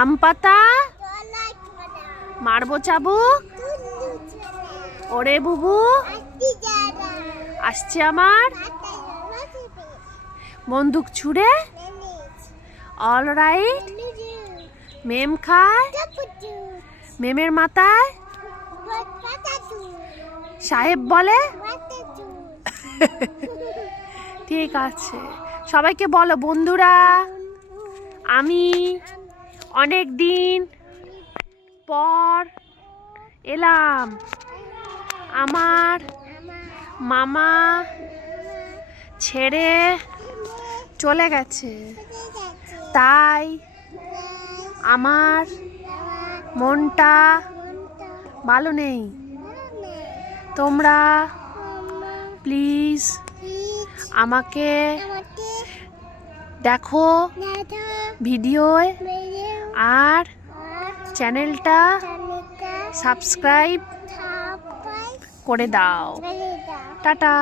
আম পাতা, মারবো চাবুক, ওরে বুবু আসছে আমার বন্দুক ছুড়ে, অল রাইট, মেম খায়, মেমের মাথায় সাহেব বলে। ঠিক আছে, সবাইকে বলো বন্ধুরা, আমি অনেক দিন পর এলাম। আমার মামা ছেড়ে চলে গেছে, তাই আমার মনটা ভালো নেই। তোমরা প্লিজ আমাকে দেখো ভিডিও আর চ্যানেলটা সাবস্ক্রাইব করে দাও। টাটা।